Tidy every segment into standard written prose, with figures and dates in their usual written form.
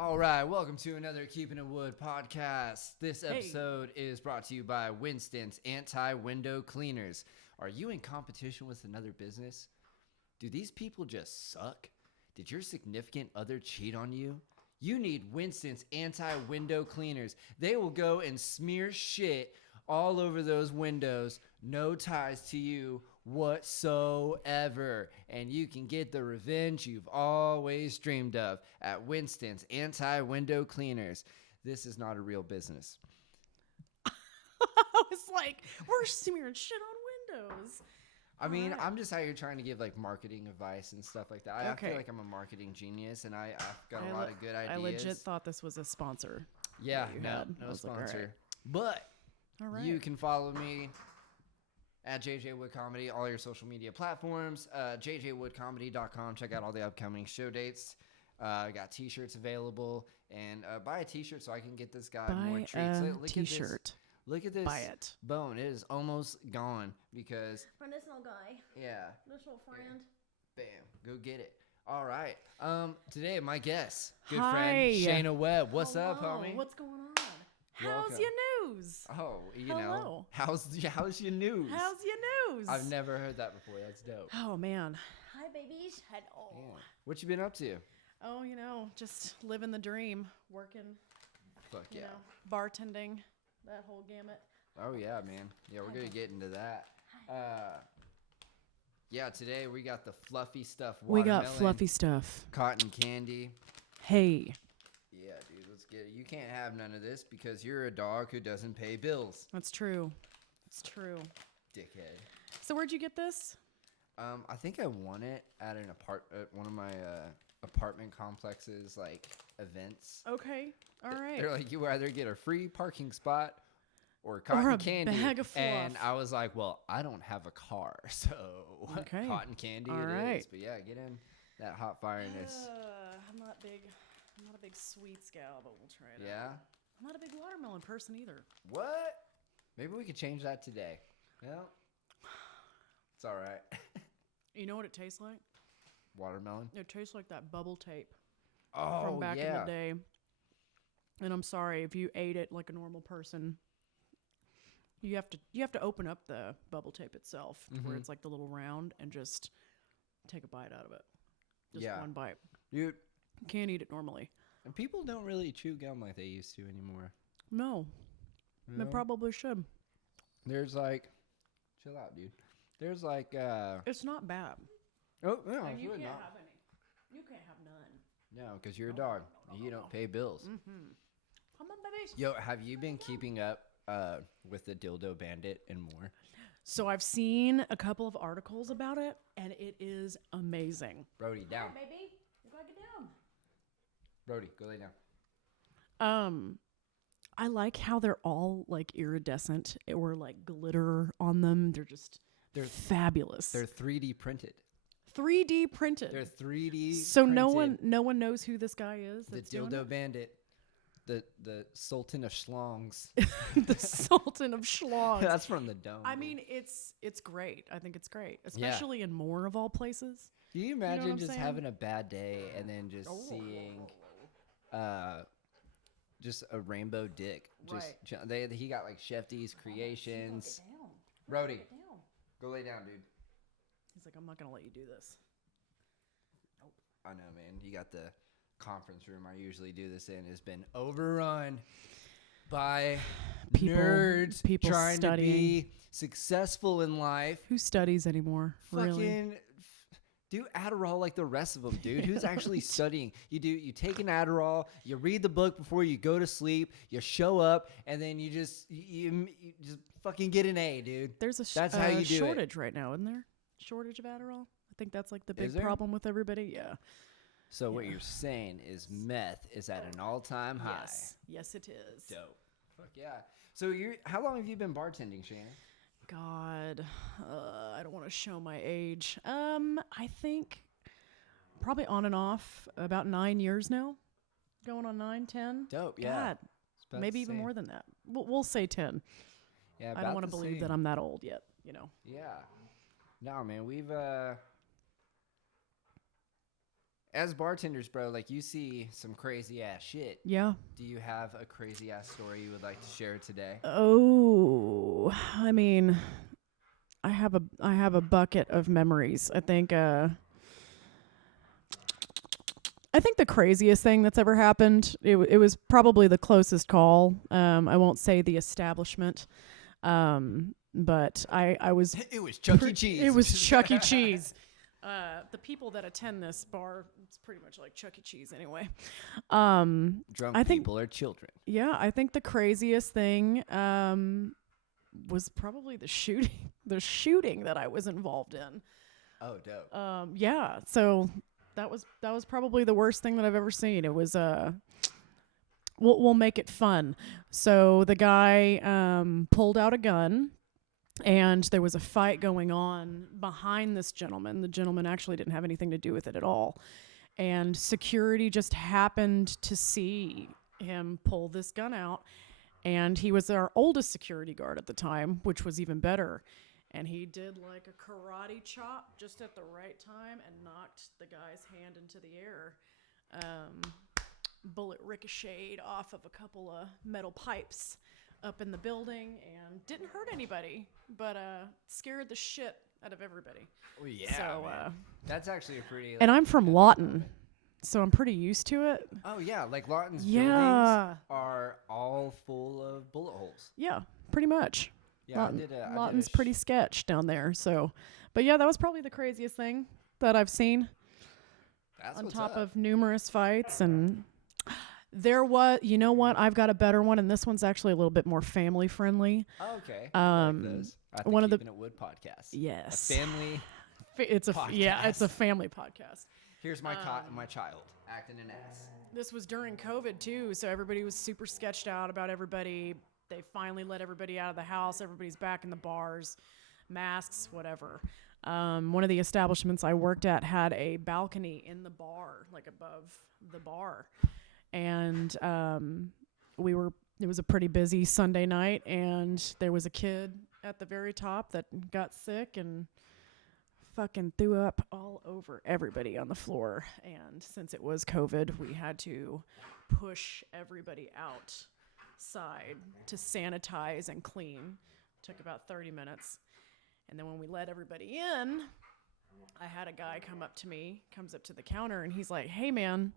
All right, welcome to another Keeping It Wood podcast. This episode is brought to you by Winston's Anti-Window Cleaners. Are you in competition with another business? Do these people just suck? Did your significant other cheat on you? You need Winston's Anti-Window Cleaners. They will go and smear shit all over those windows. No ties to you whatsoever, and you can get the revenge you've always dreamed of at Winston's Anti-Window Cleaners. This is not a real business. I was like, we're smearing shit on windows. I mean, I'm just out here trying to give like marketing advice and stuff like that. I feel like I'm a marketing genius, and I've got a lot of good ideas. I legit thought this was a sponsor. Yeah, no sponsor. But you can follow me at JJ Wood Comedy, all your social media platforms, jjwoodcomedy.com. Check out all the upcoming show dates. Got t-shirts available, and buy a t-shirt so I can get this guy more treats. T-shirt. Look at this Buy it. bone. It is almost gone because From this little guy. Yeah. This little friend. Bam. Go get it. All right. Today my guest, good Hi. friend Shayna Webb. What's up, Hello. homie? What's going on? Welcome. How's your news? Oh, you Hello. know, how's your news? How's your news? I've never heard that before. That's dope. Oh, man. Hi, babies. Hello. Yeah. What you been up to? Oh, just living the dream. Working, Fuck yeah. Bartending, that whole gamut. Oh yeah, man. Yeah, we're gonna get into that. Yeah, today we got the fluffy stuff. We got Watermelon, fluffy stuff. cotton candy. Hey. Yeah, dude, let's get it. You can't have none of this because you're a dog who doesn't pay bills. That's true. It's true. Dickhead. So where'd you get this? I think I won it at one of my apartment complexes like events. Okay. All right. They're like, you either get a free parking spot or cotton candy. Bag of fluff. And I was like, well, I don't have a car, so Okay. cotton candy All it right. is. But yeah, get in that hot fireness. I'm not a big sweet gal, but we'll try it out. Yeah? I'm not a big watermelon person either. What? Maybe we could change that today. Well, it's all right. You know what it tastes like? Watermelon? It tastes like that bubble tape Oh, from back yeah. in the day. And I'm sorry if you ate it like a normal person. You have to open up the bubble tape itself where it's like the little round and just take a bite out of it. Just one bite. Dude, You can't eat it normally. and people don't really chew gum like they used to anymore. No. You They know? probably should. There's like, chill out, dude. There's like, It's not bad. oh, no, And it's you really can't not. have any. You can't have none. No, because you're a dog. And you don't pay bills. Come on, babies. Yo, have you been keeping up with the dildo bandit and more? So I've seen a couple of articles about it, and it is amazing. Brody, down. Baby, you gotta get down. Brody, go lay down. I like how they're all like iridescent or like glitter on them. They're fabulous. They're 3D printed. 3D printed. They're 3D So printed. no one knows who this guy is. The That's doing dildo bandit. The Sultan of Schlongs. it? The Sultan of Schlongs. That's from the dome. I dude. mean, it's great. I think it's great, especially in more of all places. Do you know what imagine I'm just saying? having a bad day and then just seeing just a rainbow dick? He got like Chef D's Creations. Get down. Brody, Get down. go lay down, dude. He's like, I'm not gonna let you do this. I know, man. You got the conference room I usually do this in has been overrun by nerds people trying studying. to be successful in life. Who studies anymore? Really? Fucking do Adderall like the rest of them, dude. Who's actually studying? You take an Adderall, you read the book before you go to sleep, you show up, and then you just fucking get an A, dude. There's That's how you do it. shortage right now, isn't there? Shortage of Adderall. I think that's like the Is big there? problem with everybody. Yeah. So what you're saying is meth is at an all-time high. Yes, it is. Dope. Fuck yeah. So how long have you been bartending, Shayna? God, I don't want to show my age. I think probably on and off about 9 years now. Going on 9, 10. Dope, yeah. God, About maybe the even same. more than that. We'll say 10. Yeah, I don't want to believe that I'm that old yet, you know. Yeah. No, man, we've As bartenders, bro, like you see some crazy ass shit. Yeah. Do you have a crazy ass story you would like to share today? Oh, I mean, I have a bucket of memories. I think the craziest thing that's ever happened, it was probably the closest call. I won't say the establishment, but I was. It was Chuck E. Cheese. It was Chuck E. Cheese. The people that attend this bar, it's pretty much like Chuck E. Cheese anyway. Drunk I think- people are children. Yeah, I think the craziest thing was probably the shooting that I was involved in. Oh, dope. Yeah, so that was probably the worst thing that I've ever seen. It was we'll make it fun. So the guy pulled out a gun, and there was a fight going on behind this gentleman. The gentleman actually didn't have anything to do with it at all. And security just happened to see him pull this gun out. And he was our oldest security guard at the time, which was even better. And he did like a karate chop just at the right time and knocked the guy's hand into the air. Bullet ricocheted off of a couple of metal pipes up in the building and didn't hurt anybody, but scared the shit out of everybody. Oh, yeah, So, man. That's actually a pretty... And I'm from Lawton, so I'm pretty used to it. Oh, yeah. Like, Lawton's Yeah. buildings are all full of bullet holes. Yeah, pretty much. Yeah, Lawton, I did a Lawton's pretty sketch down there. So, but yeah, that was probably the craziest thing that I've seen. That's On what's top up. of numerous fights. And there was, you know what? I've got a better one, and this one's actually a little bit more family friendly. Oh, okay. I like those. At the one of the- Keeping It Wood podcast. Yes, A family... it's a it's a family podcast. Here's my my child acting an ass. This was during COVID too, so everybody was super sketched out about everybody. They finally let everybody out of the house. Everybody's back in the bars, masks, whatever. One of the establishments I worked at had a balcony in the bar, like above the bar. And it was a pretty busy Sunday night, and there was a kid at the very top that got sick and fucking threw up all over everybody on the floor. And since it was COVID, we had to push everybody outside to sanitize and clean. Took about 30 minutes. And then when we let everybody in, I had a guy comes up to the counter, and he's like, "Hey man,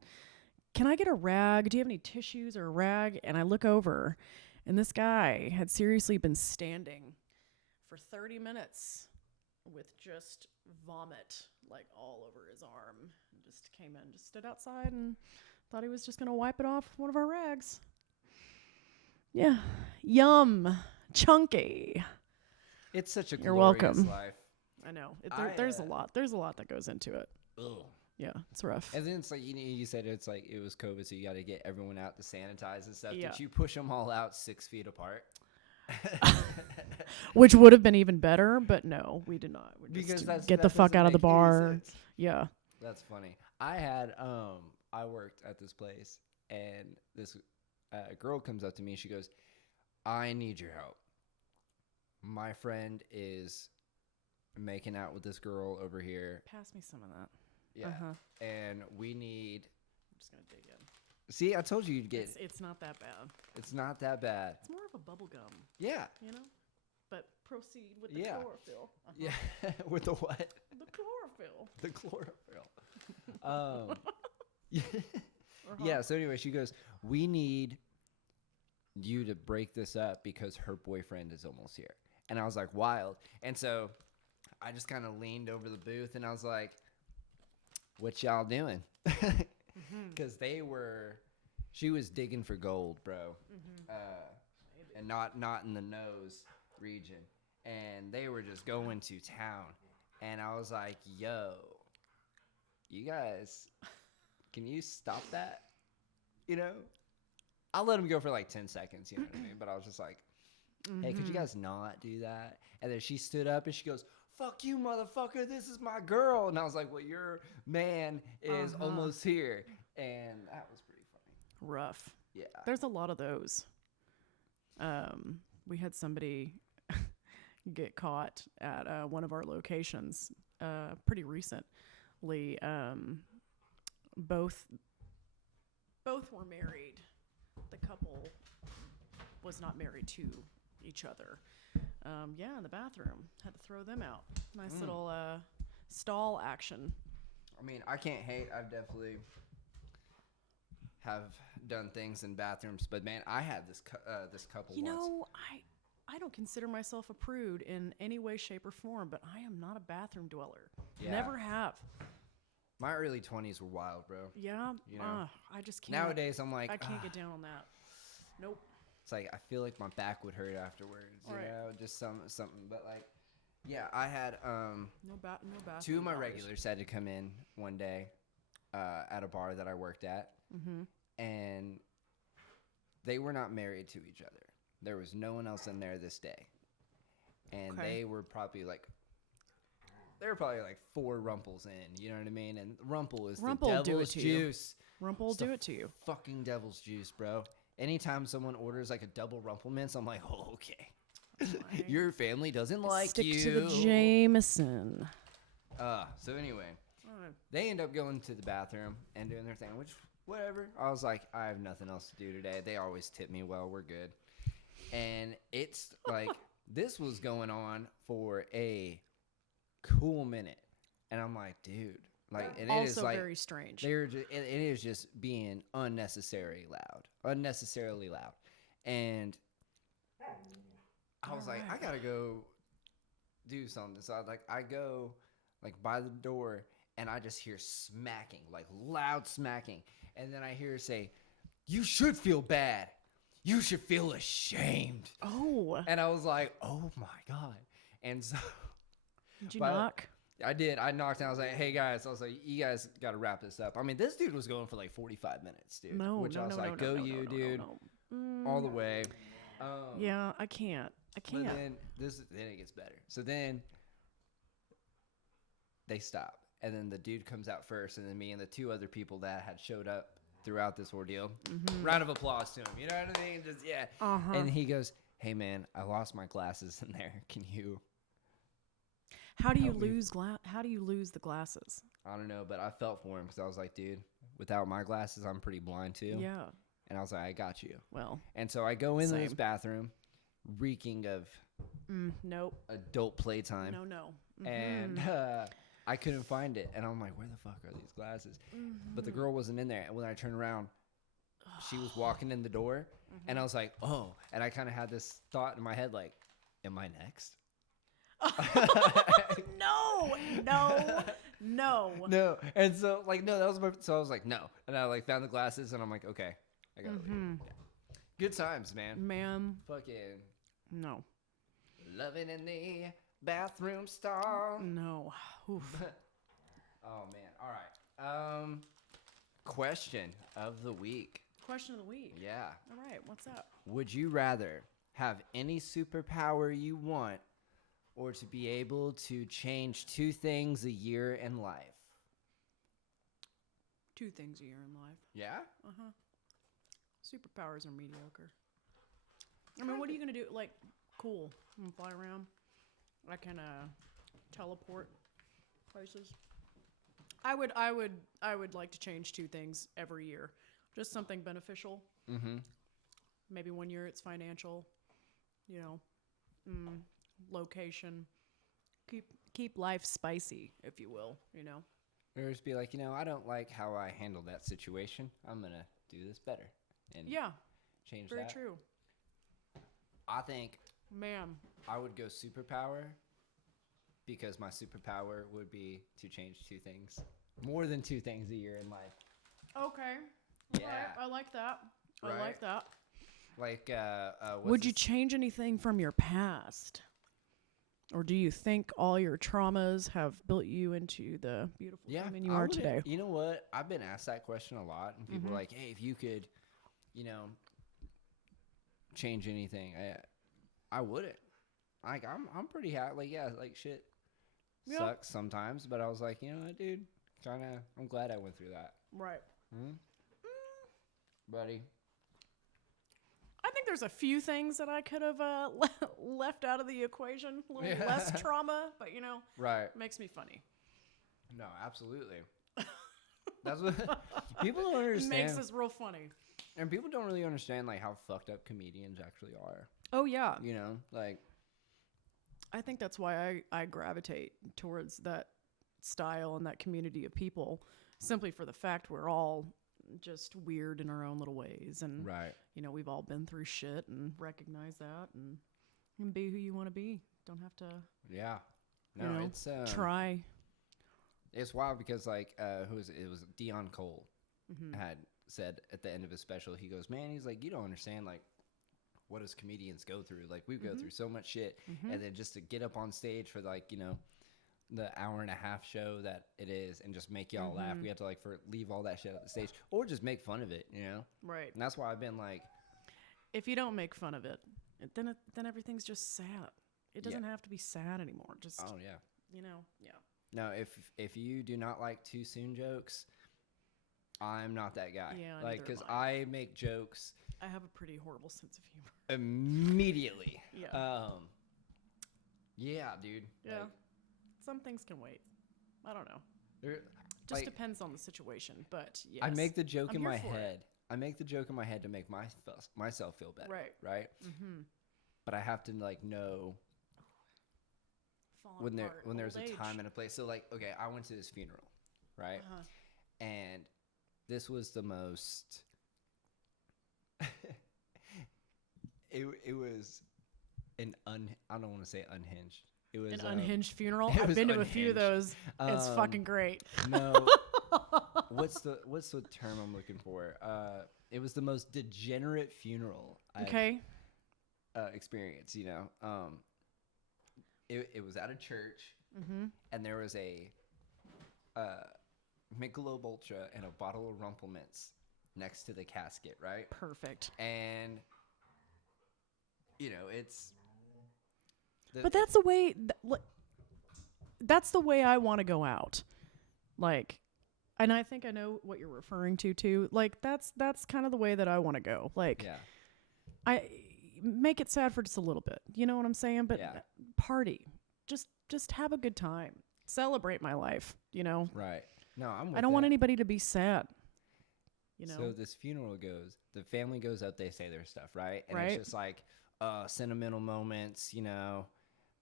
can I get a rag? Do you have any tissues or a rag?" And I look over, and this guy had seriously been standing for 30 minutes with just vomit like all over his arm. Just came in, just stood outside, and thought he was just gonna wipe it off with one of our rags. Yeah, yum, chunky. It's such a You're glorious welcome. life. I know. There's A lot. There's a lot that goes into it. Ugh. Yeah, it's rough. And then it's like, you said it's like it was COVID, so you got to get everyone out to sanitize and stuff. Yeah. Did you push them all out 6 feet apart? Which would have been even better, but no, we did not. We Because just get the that fuck doesn't out of the make any bar. sense. Yeah. That's funny. I had I worked at this place, and this girl comes up to me. She goes, "I need your help. My friend is making out with this girl over here. Pass me some of that. Yeah, and we need." I'm just gonna dig in. See, I told you you'd get. It's not that bad. It's not that bad. It's more of a bubble gum, Yeah. you know. But proceed with the Yeah. chlorophyll. Yeah. With the what? The chlorophyll. The chlorophyll. Yeah. So anyway, she goes, "We need you to break this up because her boyfriend is almost here." And I was like, "Wild." And so I just kind of leaned over the booth, and I was like, "What y'all doing?" Because she was digging for gold, bro, and not in the nose region, and they were just going to town. And I was like, "Yo, you guys, can you stop that?" You know, I'll let him go for like 10 seconds, you know what I mean? But I was just like, "Hey, could you guys not do that?" And then she stood up and she goes, "Fuck you, motherfucker, this is my girl." And I was like, "Well, your man is almost here." And that was pretty funny. Rough. Yeah. There's a lot of those. We had somebody get caught at one of our locations pretty recently. both were married. The couple was not married to each other. Yeah, in the bathroom. Had to throw them out. Nice little stall action. I mean, I can't hate. I've definitely have done things in bathrooms, but man, I had this couple You once. know, I don't consider myself a prude in any way, shape, or form, but I am not a bathroom dweller. Yeah. Never have. My early 20s were wild, bro. Yeah, You know? I just can't. Nowadays, I'm like, I can't get down on that. Nope. it's like I feel like my back would hurt afterwards. You Right. know, just something. But like, yeah, I had No bathroom. two of my dwellers. regulars had to come in one day at a bar that I worked at, and they were not married to each other. There was no one else in there this day, and Okay. they were probably like 4 rumples in. You know what I mean? And rumple is Rumple the will do it devil's to you. juice. Rumple will It's the do it to you. Fucking devil's juice, bro. Anytime someone orders like a double rumple mints, I'm like, oh, okay. Your family doesn't like Stick you. to the Jameson. So anyway, they end up going to the bathroom and doing their thing, which whatever. I was like, I have nothing else to do today. They always tip me well. We're good. And it's like this was going on for a cool minute, and I'm like, dude, like, and it is Also like very strange. it is just being unnecessarily loud, and I was like, I gotta go do something. So I go like by the door, and I just hear smacking, like loud smacking, and then I hear her say, "You should feel bad. You should feel ashamed." Oh, And I was like, oh my God. And so did you But- knock? I did. I knocked and I was like, hey guys, I was like, you guys got to wrap this up. I mean, this dude was going for like 45 minutes, dude. No, Which no, I was no, like, no, go no, you, no, no, dude. no, no. All the way. Yeah, I can't. I But can't. then it gets better. So then they stop. And then the dude comes out first. And then me and the 2 other people that had showed up throughout this ordeal. Round of applause to him. You know what I mean? Just, yeah. Uh-huh. And he goes, hey man, I lost my glasses in there. Can you? How do you help me. lose How do you lose the glasses? I don't know, but I felt for him because I was like, dude, without my glasses, I'm pretty blind too. Yeah. And I was like, I got you. Well, And so I go in this Same. bathroom, reeking of nope. adult playtime, No. and I couldn't find it. And I'm like, where the fuck are these glasses? But the girl wasn't in there. And when I turned around, she was walking in the door, and I was like, oh. And I kind of had this thought in my head, like, am I next? No. No. And so, like, no, that was my. So I was like, no. And I like found the glasses, and I'm like, okay, I gotta leave. Yeah. Good times, man. Ma'am, Fucking no. loving in the bathroom stall. No. Oof. Oh man. All right. Question of the week. Question of the week. Yeah. All right, what's up? Would you rather have any superpower you want, or to be able to change 2 things a year in life? 2 things a year in life. Yeah. Superpowers are mediocre. I mean, what are you gonna do? Like, cool. I'm gonna fly around. I can teleport places. I would like to change 2 things every year. Just something beneficial. Mm-hmm. Maybe one year it's financial. You know, location. Keep life spicy, if you will. You know. Or just be like, I don't like how I handled that situation. I'm gonna do this better and Yeah. change Very that. true. I think Ma'am. I would go superpower because my superpower would be to change 2 things, more than 2 things a year in life. Okay. Yeah. Alright, I like that. I Right. like that. Like, Would you change anything from your past? Or do you think all your traumas have built you into the beautiful woman you I are wouldn't- today? You know what? I've been asked that question a lot, and people are like, "Hey, if you could, change anything," I wouldn't. Like, I'm pretty happy. Like, yeah, like shit Yeah. sucks sometimes, but I was like, you know what, dude? I'm glad I went through that, Right. buddy. I think there's a few things that I could have left out of the equation. A little less trauma, but Right. it makes me funny. No, absolutely. That's what people don't It understand. makes this real funny. And people don't really understand like how fucked up comedians actually are. Oh yeah, You know, like I think that's why I gravitate towards that style and that community of people, simply for the fact we're all just weird in our own little ways, and right. you know, we've all been through shit and recognize that, and be who you want to be. Don't have to, Yeah. No, you know, it's try. It's wild because like who was it? It was Dion Cole Mm-hmm. had said at the end of his special, he goes, "Man, he's like, you don't understand like what us comedians go through. Like we go through so much shit, and then just to get up on stage for like, you know, the hour and a half show that it is and just make y'all laugh. We have to like leave all that shit at the stage or just make fun of it, you know?" Right. And that's why I've been like, If you don't make fun of it, then everything's just sad. It doesn't have to be sad anymore. Just oh yeah. you know, yeah. No, if you do not like too soon jokes, I'm not that guy. Yeah, like neither because am I. I make jokes I have a pretty horrible sense of humor. immediately. Yeah. Yeah, dude. Yeah. Like, Some things can wait. I don't know. there- Just like, depends on the situation, but yes. I make the joke I'm in here my for it. head. I make the joke in my head to make myself feel better. Right. Right. Mm-hmm. But I have to like know when there's a time and a place. So like, okay, I went to this funeral, right? Uh-huh. And this was the most. it was I don't want to say unhinged. It was An unhinged funeral. it I've was been to a few of unhinged. those. It's fucking great. No. What's the term I'm looking for? It was the most degenerate funeral I've Okay. experienced. You know, it was at a church, Mm-hmm. and there was a Michelob Ultra and a bottle of Rumplemints next to the casket, right? Perfect. And you know, it's. But that's the way. That's the way I want to go out. Like, and I think I know what you're referring to too. Like, that's kind of the way that I want to go. Like, Yeah. I make it sad for just a little bit. You know what I'm saying? But Yeah. party. Just have a good time. Celebrate my life. You know. Right. No, I'm. With I don't want that. anybody to be sad. You know. So this funeral goes. The family goes out. They say their stuff, right? And Right. it's just like sentimental moments, you know,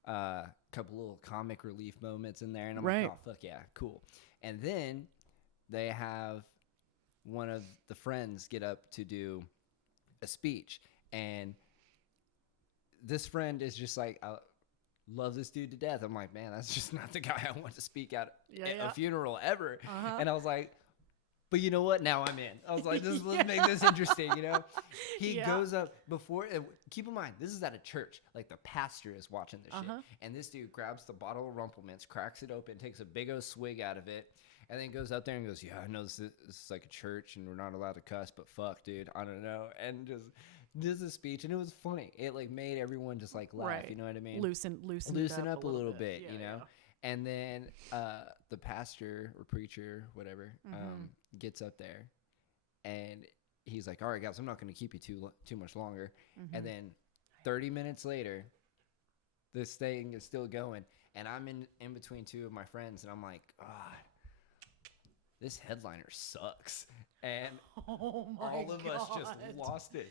couple little comic relief moments in there, and I'm Right. like, oh fuck yeah, cool. And then they have one of the friends get up to do a speech, and this friend is just like, I love this dude to death. I'm like, man, that's just not the guy I want to speak at a funeral ever. Uh-huh. And I was like, but you know what? Now I'm in. I was like, let's make this interesting, you know? He Yeah. goes up before, keep in mind, this is at a church. Like the pastor is watching this Uh-huh. shit. And this dude grabs the bottle of Rumplemints, cracks it open, takes a big old swig out of it, and then goes up there and goes, yeah, I know this is like a church and we're not allowed to cuss, but fuck, dude, I don't know. And just does a speech, and it was funny. It like made everyone just like laugh, Right. you know what I mean? Loosen up a little bit, Yeah, you know? yeah. And then the pastor or preacher, whatever, gets up there, and he's like, all right, guys, I'm not going to keep you too much longer. And then 30 minutes later, this thing is still going, and I'm in between two of my friends, and I'm like, God, this headliner sucks. And Oh my all of us just God. lost it.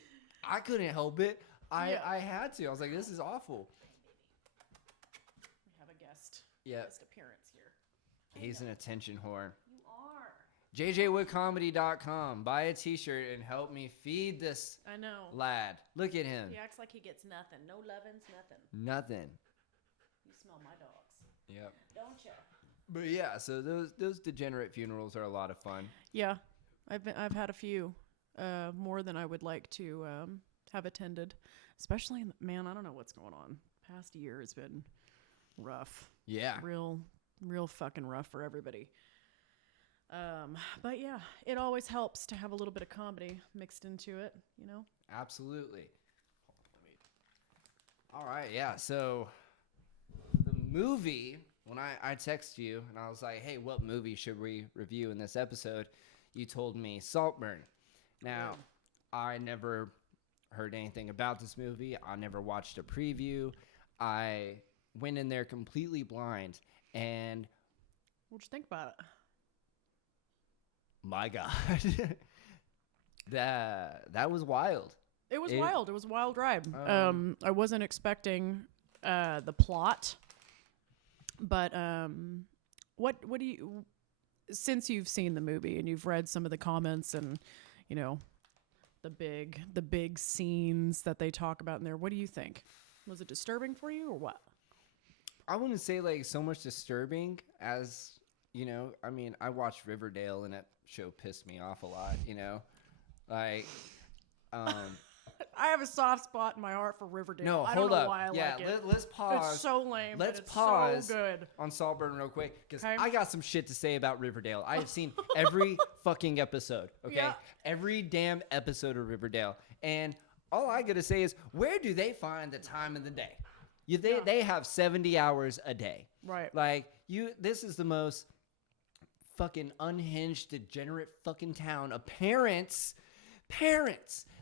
I couldn't help it. Yeah. I had to. I was like, this is awful. We have a guest. Yeah. Guest appearance here. He's an attention whore. You are. JJWoodComedy.com. Buy a t-shirt and help me feed this I know. lad. Look at him. He acts like he gets nothing. No lovin's nothing. Nothing. You smell my dogs, Yep. don't you? But yeah, so those degenerate funerals are a lot of fun. Yeah, I've had a few, more than I would like to have attended. Especially, man, I don't know what's going on. Past year has been rough. Yeah. Real fucking rough for everybody. But yeah, it always helps to have a little bit of comedy mixed into it, you know? Absolutely. All right, yeah. So the movie, when I text you and I was like, hey, what movie should we review in this episode? You told me Saltburn. Now, I never heard anything about this movie. I never watched a preview. I went in there completely blind, and What'd you think about it? my God. That was wild. It was wild. It was a wild ride. Um, I wasn't expecting the plot, but what do you, since you've seen the movie and you've read some of the comments and you know the big scenes that they talk about in there, what do you think? Was it disturbing for you or what? I wouldn't say like so much disturbing as, you know, I mean, I watched Riverdale and that show pissed me off a lot, you know, like, I have a soft spot in my heart for Riverdale. no, I hold don't know up. why I Yeah, like it. let's pause. It's so lame. Let's but it's pause so good. on Saltburn real quick because Okay. I got some shit to say about Riverdale. I have seen every fucking episode. Okay, Yeah. every damn episode of Riverdale, and all I gotta say is, where do they find the time in the day? They have 70 hours a day. Right. Like this is the most fucking unhinged, degenerate fucking town of parents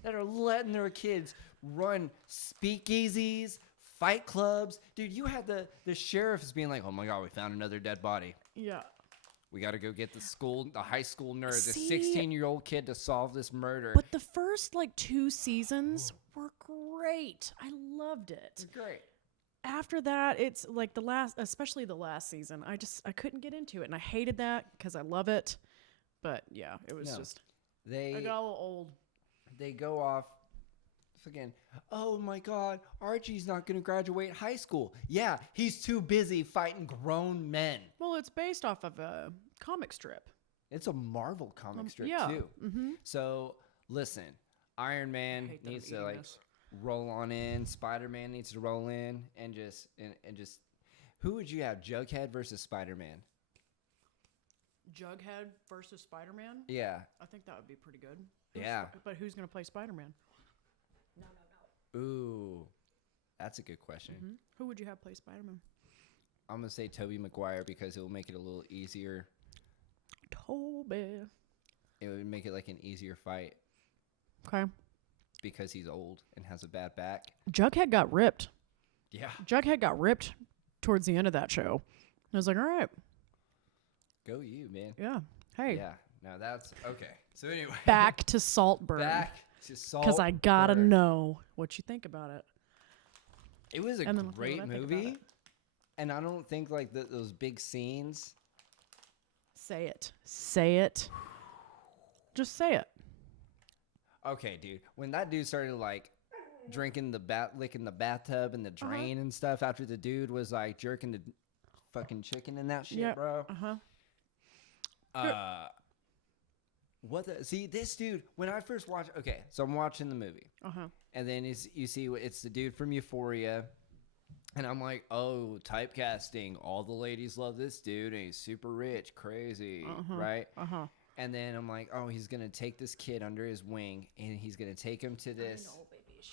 that are letting their kids run speakeasies, fight clubs. Dude, you had the sheriffs being like, "Oh my God, we found another dead body. Yeah. We got to go get the high school nerd, the See? 16-year-old kid to solve this murder." But the first like 2 seasons were great. I loved it. It's great. After that, it's like especially the last season. I couldn't get into it, and I hated that because I love it. But yeah, it was No. just I They got a little old. they go off again. Oh my God, Archie's not going to graduate high school. Yeah, he's too busy fighting grown men. Well, it's based off of a comic strip. It's a Marvel comic strip yeah. too. Mm-hmm. So listen, Iron Man hate them needs to eating like this. roll on in. Spider-Man needs to roll in and just. Who would you have? Jughead versus Spider-Man. Jughead versus Spider-Man. Yeah. I think that would be pretty good. Yeah. But who's gonna play Spider-Man? No. Ooh, that's a good question. Mm-hmm. Who would you have play Spider-Man? I'm gonna say Tobey Maguire because it will make it a little easier. Toby. It would make it like an easier fight Okay. because he's old and has a bad back. Jughead got ripped. Yeah. Jughead got ripped towards the end of that show. I was like, all right, Go you, man. yeah. Hey, Yeah. No, that's okay. So anyway, back to Saltburn. back to Salt. Because I gotta know what you think about it. It was a And then I'll tell you great what I think about movie, it. and I don't think like those big scenes. Say it. Say it. Just say it. Okay, dude. When that dude started like licking the bathtub and the drain and stuff after the dude was like jerking the fucking chicken and that shit, Yeah. bro. Uh-huh. What the? See, this dude. When I first watched, okay, so I'm watching the movie, Uh-huh. and then you see it's the dude from Euphoria, and I'm like, oh, typecasting. All the ladies love this dude, and he's super rich, crazy, right? Uh-huh. And then I'm like, oh, he's gonna take this kid under his wing, and he's gonna take him to this. I know, babies.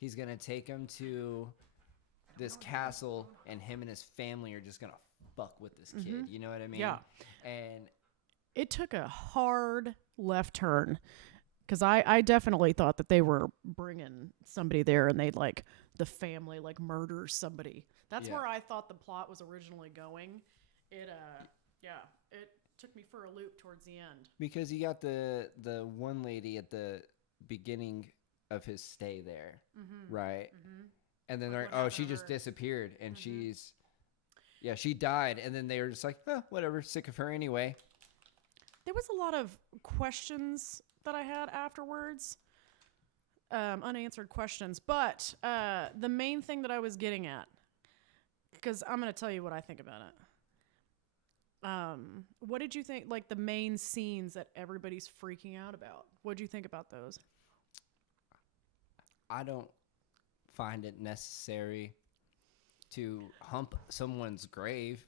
He's gonna take him to this castle, and him and his family are just gonna fuck with this kid. You know what I mean? Yeah. And It took a hard left turn because I definitely thought that they were bringing somebody there and they'd like the family like murder somebody. That's Yeah. where I thought the plot was originally going. It took me for a loop towards the end. because you got the one lady at the beginning of his stay there, right? And then they're like, what oh, happened she to just her? disappeared, and she died, and then they were just like, oh, whatever, sick of her anyway. There was a lot of questions that I had afterwards, unanswered questions. But the main thing that I was getting at, because I'm going to tell you what I think about it. What did you think, like the main scenes that everybody's freaking out about? What did you think about those? I don't find it necessary to hump someone's grave.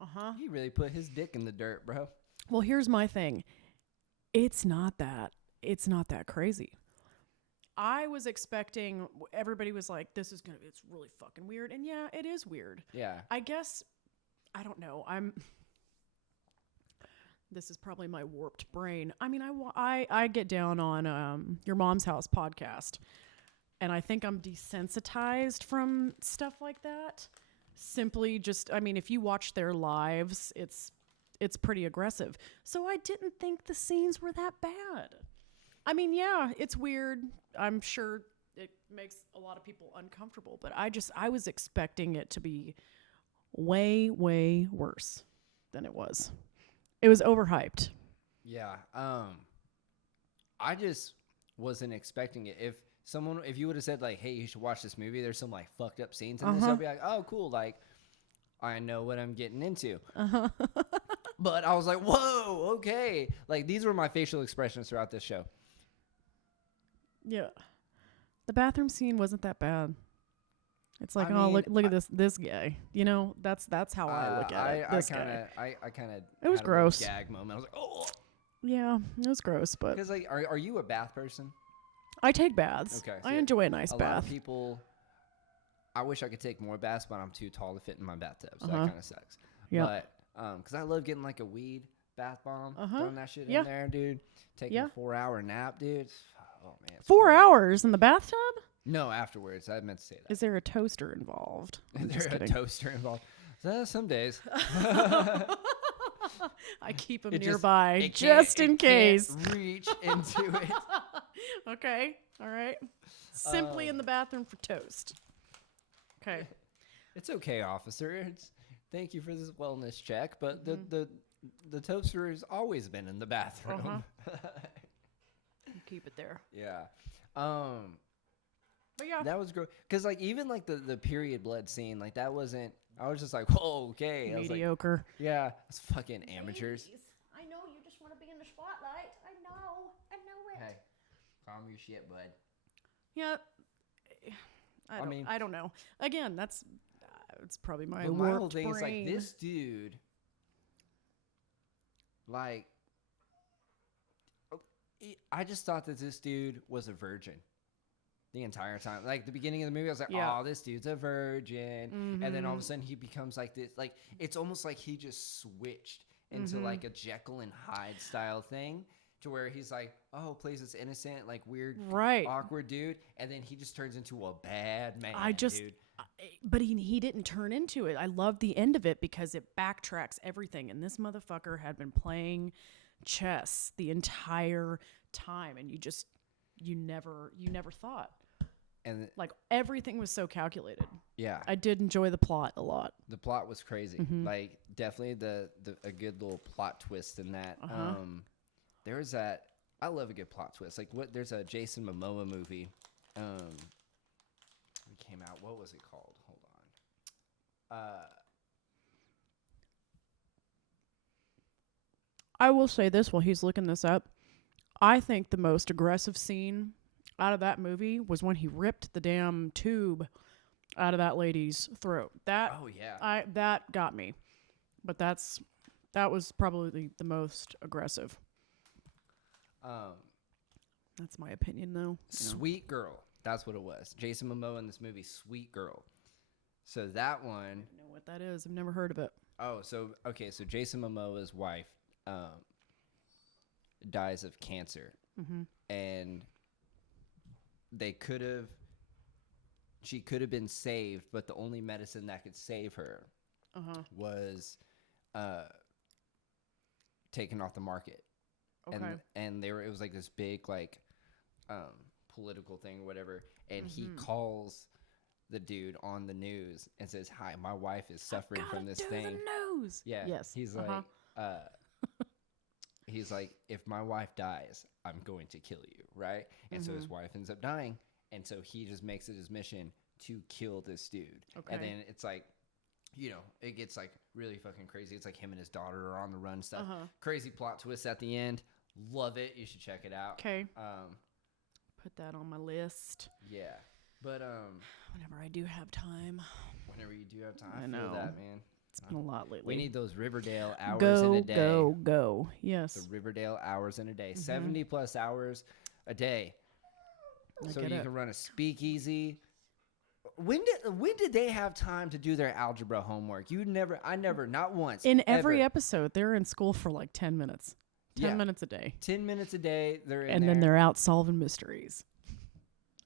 Uh-huh. He really put his dick in the dirt, bro. Well, here's my thing. It's not that crazy. I was expecting, everybody was like, it's really fucking weird. And yeah, it is weird. Yeah. I guess, I don't know. This is probably my warped brain. I mean, I get down on Your Mom's House podcast, and I think I'm desensitized from stuff like that. Simply just, I mean, if you watch their lives, it's it's pretty aggressive. So I didn't think the scenes were that bad. I mean, yeah, it's weird. I'm sure it makes a lot of people uncomfortable, but I was expecting it to be way, way worse than it was. It was overhyped. Yeah. I just wasn't expecting it. If you would have said like, hey, you should watch this movie, there's some like fucked up scenes in this, I'd be like, oh, cool. Like, I know what I'm getting into. But I was like, whoa, okay. Like, these were my facial expressions throughout this show. Yeah. The bathroom scene wasn't that bad. It's like, I mean, look at this guy. You know, that's how I look at it. This guy. I kind of It was gross. Gag moment. I was like, oh. Yeah, it was gross, but Because like, are you a bath person? I take baths. Okay. I enjoy a nice a bath. lot of people. I wish I could take more baths, but I'm too tall to fit in my bathtub, so that kind of sucks. Yeah. But because I love getting like a weed bath bomb, throwing that shit in there, dude. Taking a 4-hour nap, dude. Oh man. 4 hours in the bathtub? No, afterwards. I meant to say that. Is there a toaster involved? Is there a toaster involved? Some days. I keep them It nearby just in case. Can't reach into it. Okay. All right. Simply in the bathroom for toast. Okay. It's okay, officer. Thank you for this wellness check, but the toaster has always been in the bathroom. Keep it there. Yeah. But yeah. That was gross. Because like even like the period blood scene, like that wasn't. I was just like, whoa, okay. Mediocre. I was like, yeah, it's fucking amateurs. Ladies, I know you just want to be in the spotlight. I know it. Hey, calm your shit, bud. Yeah. I don't know. Again, that's it's probably my whole thing brain. is like this dude. Like, I just thought that this dude was a virgin the entire time. Like the beginning of the movie, I was like, "Oh, this dude's a virgin," and then all of a sudden he becomes like this. Like it's almost like he just switched into like a Jekyll and Hyde style thing, to where he's like, "Oh, plays this innocent, like weird, awkward dude," and then he just turns into a bad man. Dude. But he didn't turn into it. I love the end of it because it backtracks everything, and this motherfucker had been playing chess the entire time, and you never thought. And like everything was so calculated. Yeah, I did enjoy the plot a lot. The plot was crazy. Like definitely a good little plot twist in that. There was that. I love a good plot twist. Like there's a Jason Momoa movie. It came out. What was it called? Hold on. I will say this while he's looking this up. I think the most aggressive scene out of that movie was when he ripped the damn tube out of that lady's throat. That that got me. But that was probably the most aggressive. That's my opinion though. Sweet Girl. That's what it was. Jason Momoa in this movie, Sweet Girl. So that one. I don't know what that is. I've never heard of it. Oh, so Jason Momoa's wife dies of cancer. And she could have been saved, but the only medicine that could save her was taken off the market. Okay. And it was like this big like political thing or whatever, and he calls the dude on the news and says, "Hi, my wife is suffering from this thing." The news. Yeah. Yes. He's like, if my wife dies, I'm going to kill you, right? And so his wife ends up dying, and so he just makes it his mission to kill this dude. Okay. And then it's like, it gets like really fucking crazy. It's like him and his daughter are on the run stuff. Crazy plot twist at the end. Love it. You should check it out. Okay. Put that on my list. Yeah. But whenever I do have time. Whenever you do have time, I feel know that, man. It's been a lot lately. We need those Riverdale hours in a day. Go. Yes. The Riverdale hours in a day. 70 plus hours a day. So you can run a speakeasy. When did they have time to do their algebra homework? I never, not once. In every episode, they're in school for like 10 minutes. 10 minutes a day. 10 minutes a day. They're in and then they're out solving mysteries.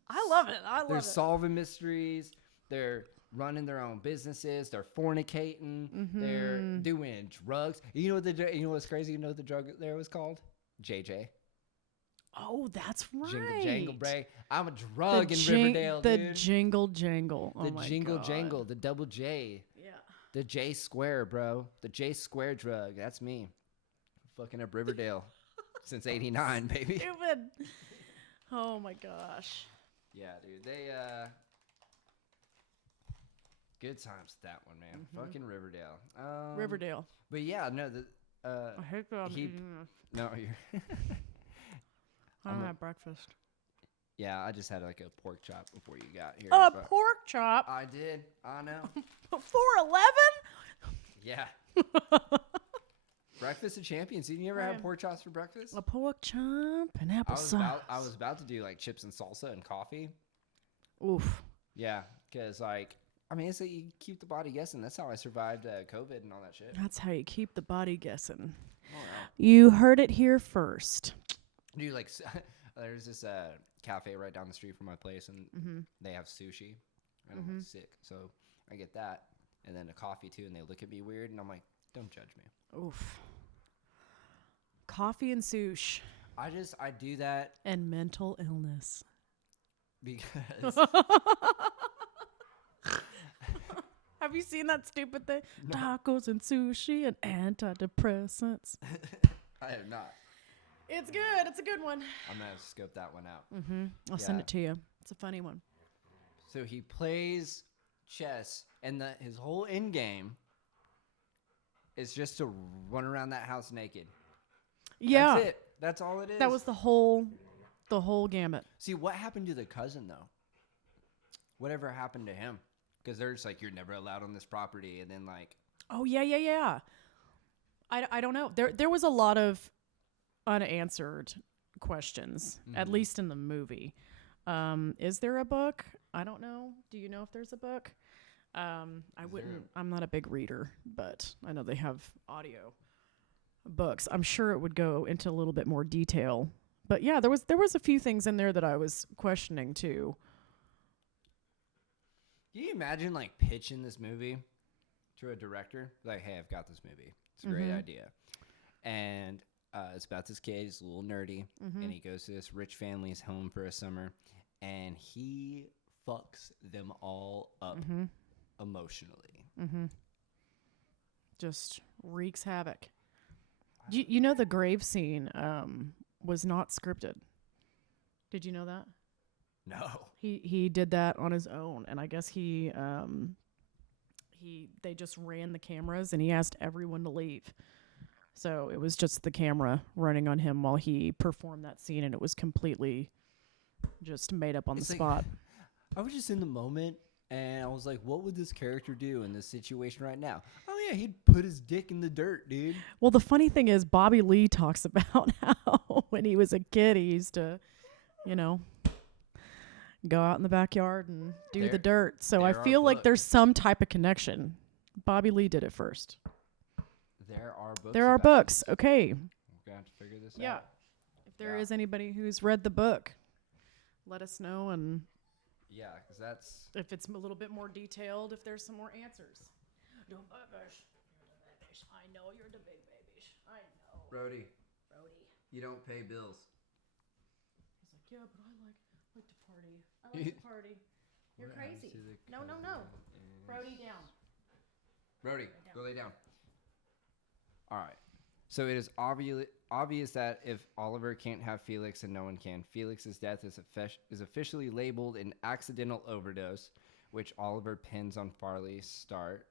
I love it. They're solving mysteries. They're running their own businesses. They're fornicating. They're doing drugs. You know what's crazy? You know what the drug there was called? JJ. Oh, that's right. Jingle Jangle Bray. I'm a drug in Riverdale, the dude. Jingle Jangle. Oh The my Jingle God. Jangle. The double J. Yeah. The J square, bro. The J square drug. That's me. Fucking up Riverdale since '89, baby. Stupid. Oh my gosh. Yeah, dude. They good times with that one, man. Fucking Riverdale. Riverdale. But yeah, no, the I hate that. no, you're I don't have breakfast. yeah, I just had like a pork chop before you got here. A but pork chop? I did. I know. Before 11? Yeah. Breakfast of Champions. Did you ever have pork chops for breakfast? A pork chop and applesauce. I was about to do like chips and salsa and coffee. Oof. Yeah, because like, I mean, it's like you keep the body guessing. That's how I survived COVID and all that shit. That's how you keep the body guessing. Oh, yeah. You heard it here first. Dude, like, there's this cafe right down the street from my place, and they have sushi, and I'm like, sick. So I get that, and then a coffee too, and they look at me weird, and I'm like, don't judge me. Oof. Coffee and sush. I do that And mental illness. because Have you seen that stupid thing? No. Tacos and sushi and antidepressants. I have not. It's good. It's a good one. I'm gonna scope that one out. I'll send it to you. It's a funny one. So he plays chess, and his whole end game is just to run around that house naked. Yeah. That's it. That's all it is. That was the whole gamut. See, what happened to the cousin, though? Whatever happened to him? Because they're just like, you're never allowed on this property. And then, like... Oh, yeah. I don't know. There was a lot of unanswered questions, at least in the movie. Is there a book? I don't know. Do you know if there's a book? I'm not a big reader, but I know they have audio books. I'm sure it would go into a little bit more detail. But yeah, there was a few things in there that I was questioning too. Can you imagine, like, pitching this movie to a director? Like, hey, I've got this movie. It's a great idea. And it's about this kid. He's a little nerdy. And he goes to this rich family's home for a summer. And he fucks them all up emotionally. Just wreaks havoc. You know the grave scene was not scripted. Did you know that? No. He did that on his own, and I guess they just ran the cameras, and he asked everyone to leave. So it was just the camera running on him while he performed that scene, and it was completely just made up on the spot. I was just in the moment, and I was like, what would this character do in this situation right now? Oh, yeah, he'd put his dick in the dirt, dude. Well, the funny thing is, Bobby Lee talks about how when he was a kid, he used to, go out in the backyard and do the dirt. So I feel like there's some type of connection. Bobby Lee did it first. There are books. Okay. We're going to have to figure this out. Yeah. If there is anybody who's read the book, let us know. And yeah, because that's... if it's a little bit more detailed, if there's some more answers. I know you're the big baby. I know. Brody. You don't pay bills. He's like, yeah, but I like to party. I like to party. You're crazy. No. Brody, down. Brody, go lay down. All right. So it is obvious that if Oliver can't have Felix and no one can, Felix's death is officially labeled an accidental overdose, which Oliver pins on Farley's start.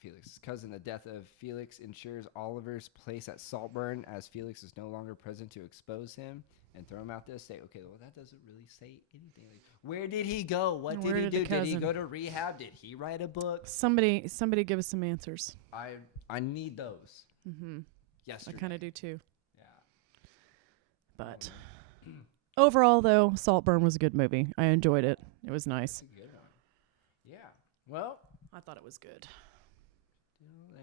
Felix's cousin. The death of Felix ensures Oliver's place at Saltburn, as Felix is no longer present to expose him and throw him out the estate. Okay, well, that doesn't really say anything. Like, where did he go? What did he do? Did he go to rehab? Did he write a book? Somebody give us some answers. I need those. Yesterday. I kind of do too. Yeah. But overall, though, Saltburn was a good movie. I enjoyed it. It was nice. That's a good one. Yeah. Well, I thought it was good.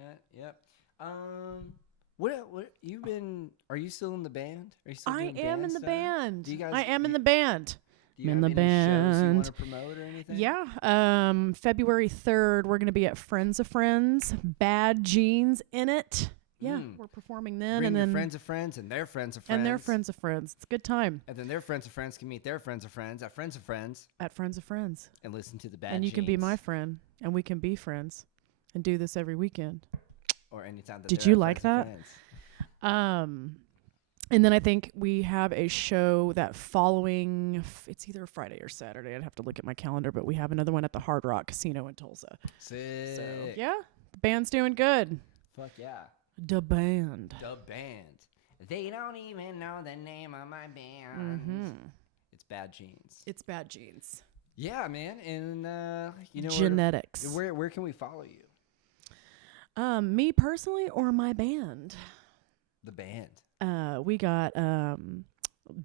That. Yep. What you've been? Are you still in the band? Are you still I doing am band in the stuff? band. Do you guys? I am in the band. Do you in have the any shows you want band. to promote or anything? Yeah. February 3rd, we're going to be at Friends of Friends. Bad Jeans in it. Yeah, we're performing then. Bring and your then friends of friends and their friends of friends. And their friends of friends. It's a good time. And then their friends of friends can meet their friends of friends at Friends of Friends. At Friends of Friends. And listen to the Bad And you Jeans. can be my friend. And we can be friends. And do this every weekend. Or anytime that Did they're you at like Friends of that? Friends. And then I think we have a show that following, it's either Friday or Saturday. I'd have to look at my calendar, but we have another one at the Hard Rock Casino in Tulsa. Sick. So, yeah, the band's doing good. Fuck yeah. The band. The band. They don't even know the name of my band. Mm-hmm. It's Bad Jeans. It's Bad Jeans. Yeah, man. And, you know, Genetics. Where can we follow you? Me personally or my band? The band. We got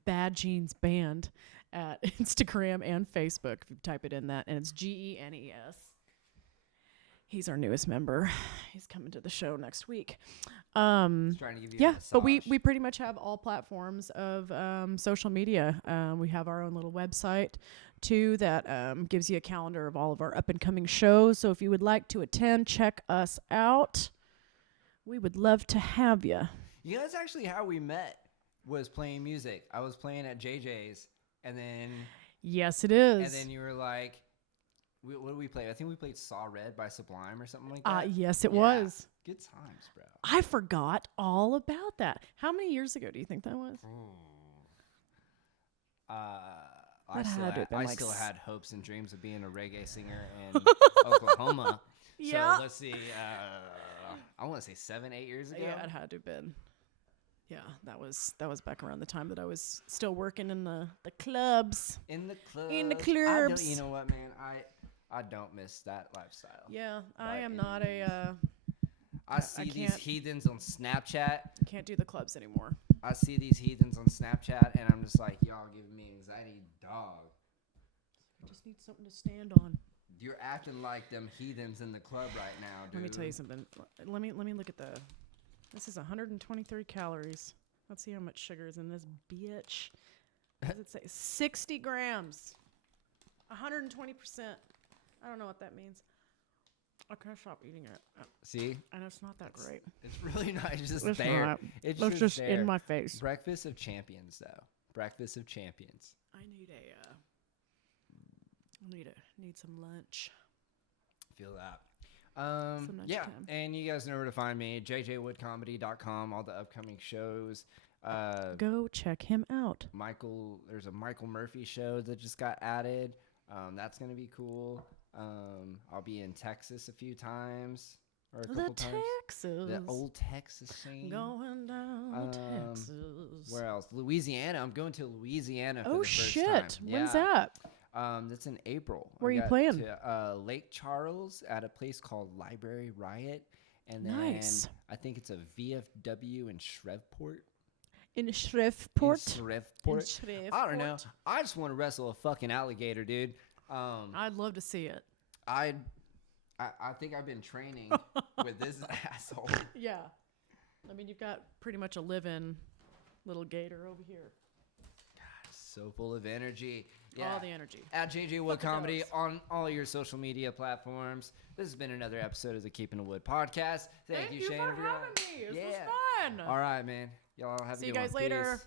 Bad Jeans Band at Instagram and Facebook. If you type it in that, and it's GENES. He's our newest member. He's coming to the show next week. Trying to give you Yeah, a but we massage. pretty much have all platforms of social media. We have our own little website too that gives you a calendar of all of our up and coming shows. So if you would like to attend, check us out. We would love to have you. You know, that's actually how we met, was playing music. I was playing at JJ's, and then Yes, it is. and then you were like, what did we play? I think we played Saw Red by Sublime or something like that. Yes, it Yeah. was. Good times, bro. I forgot all about that. How many years ago do you think that was? I That still, had to had, have been I like still s- had hopes and dreams of being a reggae singer in Oklahoma. Yeah. So let's see. I want to say 7-8 years ago. Yeah, it had to have been. Yeah, that was back around the time that I was still working in the clubs. In the clubs. In the I don't, clubs. you know what, man? I don't miss that lifestyle. Yeah, I Like, am not a I see these can't- heathens on Snapchat. can't do the clubs anymore. I see these heathens on Snapchat, and I'm just like, y'all giving me anxiety, dog. I just need something to stand on. You're acting like them heathens in the club right now, dude. Let me tell you something. Let me look at the. This is 123 calories. Let's see how much sugar is in this bitch. What does it say? 60 grams. 120%. I don't know what that means. I can't stop eating it. See? And it's not that great. It's really not. It's just It's there. not. It's It's just there. in my face. Breakfast of champions, though. Breakfast of champions. I need some lunch. Feel that. Some Yeah, lunchtime. and you guys know where to find me. jjwoodcomedy.com, all the upcoming shows. Go check him out. There's a Michael Murphy show that just got added. That's going to be cool. I'll be in Texas a few times. Or a couple times. Texas. The old Texas scene. Going down Texas. Where else? Louisiana. I'm going to Louisiana for Oh the first shit! time. When's Yeah. that? That's in April. Where I you got playing? To, Lake Charles at a place called Library Riot. And then Nice. I think it's a VFW in Shreveport. In Shreveport. In Shreveport. Shreveport. I don't know. I just want to wrestle a fucking alligator, dude. I'd love to see it. I think I've been training with this asshole. Yeah. I mean, you've got pretty much a live-in little gator over here. So full of energy. Yeah. All the energy. At JJ Wood Fuck it Comedy does. on all your social media platforms. This has been another episode of the Keeping It Wood podcast. Thank you, Shayna. for having me. This was fun. All right, man. Y'all have a See good you guys one. later. Peace.